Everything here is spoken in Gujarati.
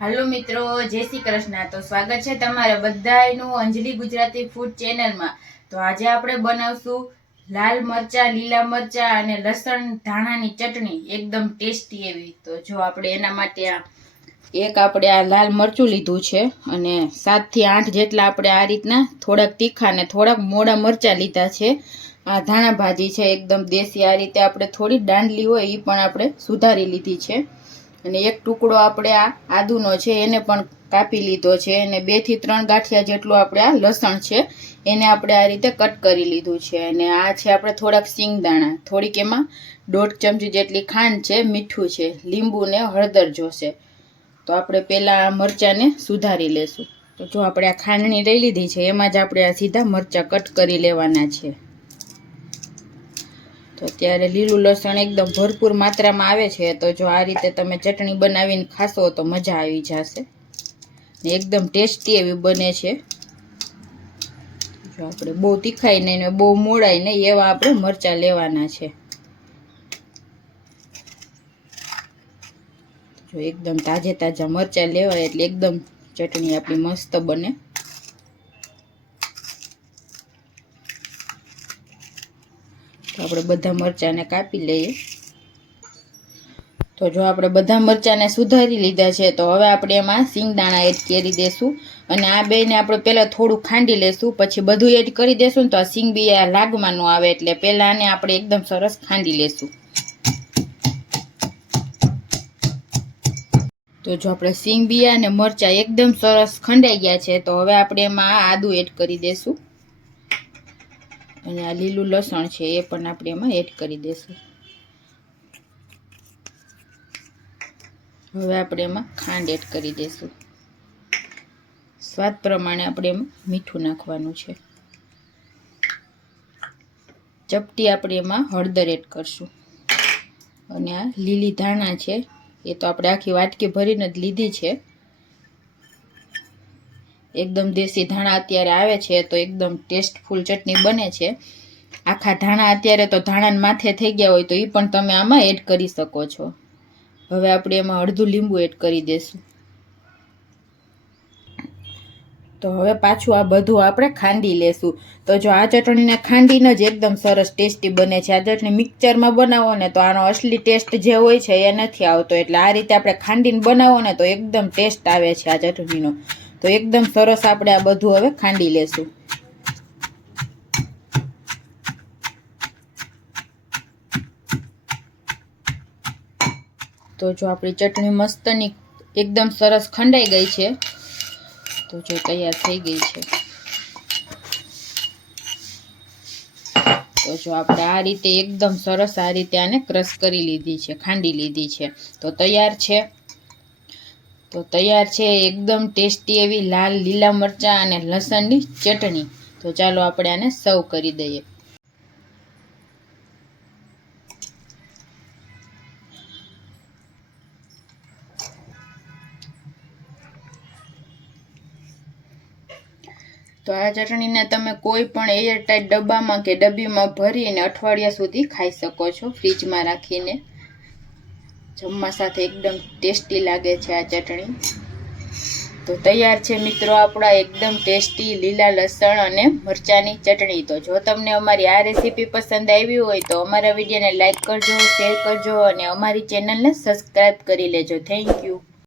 હાલો મિત્રો, જય શ્રી કૃષ્ણ। તો સ્વાગત છે તમારા બધાનું અંજલિ ગુજરાતી ફૂડ ચેનલમાં। તો આજે આપણે બનાવશું લાલ મરચા, લીલા મરચા અને લસણ ધાણાની ચટણી, એકદમ ટેસ્ટી એવી। તો જો આપણે એના માટે આપણે આ લાલ મરચું લીધું છે અને 7 થી 8 જેટલા આપણે આ રીતના થોડાક તીખા ને થોડાક મોડા મરચા લીધા છે। આ ધાણા ભાજી છે, એકદમ દેશી। આ રીતે આપણે થોડી દાંડલી હોય એ પણ આપણે સુધારી લીધી છે અને એક ટુકડો આપણે આ આદુનો છે એને પણ કાપી લીધો છે અને 2 થી 3 ગાંઠિયા જેટલું આપણે આ લસણ છે એને આપણે આ રીતે કટ કરી લીધું છે। અને આ છે આપણે થોડાક સિંગદાણા, થોડીક એમાં 1.5 ચમચી જેટલી ખાંડ છે, મીઠું છે, લીંબુ ને હળદર જોશે। તો આપણે પહેલા આ મરચાને સુધારી લેશું। તો જો આપણે આ ખાંડણી લઈ લીધી છે, એમાં જ આપણે આ સીધા મરચા કટ કરી લેવાના છે। તો અત્યારે લીલું લસણ એકદમ ભરપૂર માત્રામાં આવે છે। તો જો આ રીતે તમે ચટણી બનાવીને ખાશો તો મજા આવી જશે, એકદમ ટેસ્ટી એવી બને છે। જો આપણે બહુ તીખાઈ નહીં ને બહુ મોડાઈ નહીં એવા આપણે મરચાં લેવાના છે। જો એકદમ તાજા મરચાં લેવાય એટલે એકદમ ચટણી આપણી મસ્ત બને। તો આપણે બધા મરચાંને કાપી લઈએ। તો જો આપણે બધા મરચાંને સુધારી લીધા છે, તો હવે આપણે એમાં સિંગદાણા એડ કરી દેશું અને આ બેને આપણે પહેલાં થોડું ખાંડી લેશું, પછી બધું એડ કરી દેશું ને તો આ સિંગ બી લાગમાં ન આવે, એટલે પહેલાં આને આપણે એકદમ સરસ ખાંડી લેશું। તો જો આપણે સિંગ બિયા અને મરચાં એકદમ સરસ ખંડાઈ ગયા છે, તો હવે આપણે એમાં આદું એડ કરી દેશું અને આ લીલું લસણ છે એ પણ આપણે એમાં એડ કરી દેશું। હવે આપણે એમાં ખાંડ એડ કરી દેશું, સ્વાદ પ્રમાણે આપણે એમાં મીઠું નાખવાનું છે, ચપટી આપણે એમાં હળદર એડ કરશું અને આ લીલી ધાણા છે એ તો આપણે આખી વાટકી ભરીને જ લીધી છે। એકદમ દેશી ધાણા અત્યારે આવે છે તો એકદમ ટેસ્ટફુલ ચટણી બને છે। આખા ધાણા અત્યારે તો ધાણાના માથે થઈ ગયા હોય તો એ પણ તમે આમાં એડ કરી શકો છો। હવે આપણે એમાં અડધું લીંબુ એડ કરી દેશું। તો હવે પાછું આ બધું આપણે ખાંડી લેશું। તો જો આ ચટણીને ખાંડીને જ એકદમ સરસ ટેસ્ટી બને છે। આ ચટણી મિક્સચરમાં બનાવો ને તો આનો અસલી ટેસ્ટ જે હોય છે એ નથી આવતો, એટલે આ રીતે આપણે ખાંડીને બનાવો ને તો એકદમ ટેસ્ટ આવે છે આ ચટણીનો। તો એકદમ સરસ આપણે આ બધું હવે ખાંડી લેશું। તો જો આપણી ચટણી મસ્તની એકદમ સરસ ખંડાઈ ગઈ છે, તો જો તૈયાર થઈ ગઈ છે। તો જો આપણે આ રીતે એકદમ સરસ આ રીતે આને ક્રશ કરી લીધી છે, ખાંડી લીધી છે, તો તૈયાર છે। તો તૈયાર છે એકદમ ટેસ્ટી એવી લાલ લીલા મરચાં અને લસણની ચટણી। તો ચાલો આપણે આને સર્વ કરી દઈએ। તો આ ચટણીને તમે કોઈ પણ એરટાઈટ ડબ્બામાં કે ડબ્બીમાં ભરીને અઠવાડિયા સુધી ખાઈ શકો છો, ફ્રીજમાં રાખીને। જમવા સાથે એકદમ ટેસ્ટી લાગે છે આ ચટણી। તો તૈયાર છે મિત્રો આપણા એકદમ ટેસ્ટી લીલા લસણ અને મરચાંની ચટણી। તો જો તમને અમારી આ રેસીપી પસંદ આવી હોય તો અમારા વિડીયોને લાઈક કરજો, શેર કરજો અને અમારી ચેનલને સબસ્ક્રાઈબ કરી લેજો। Thank you.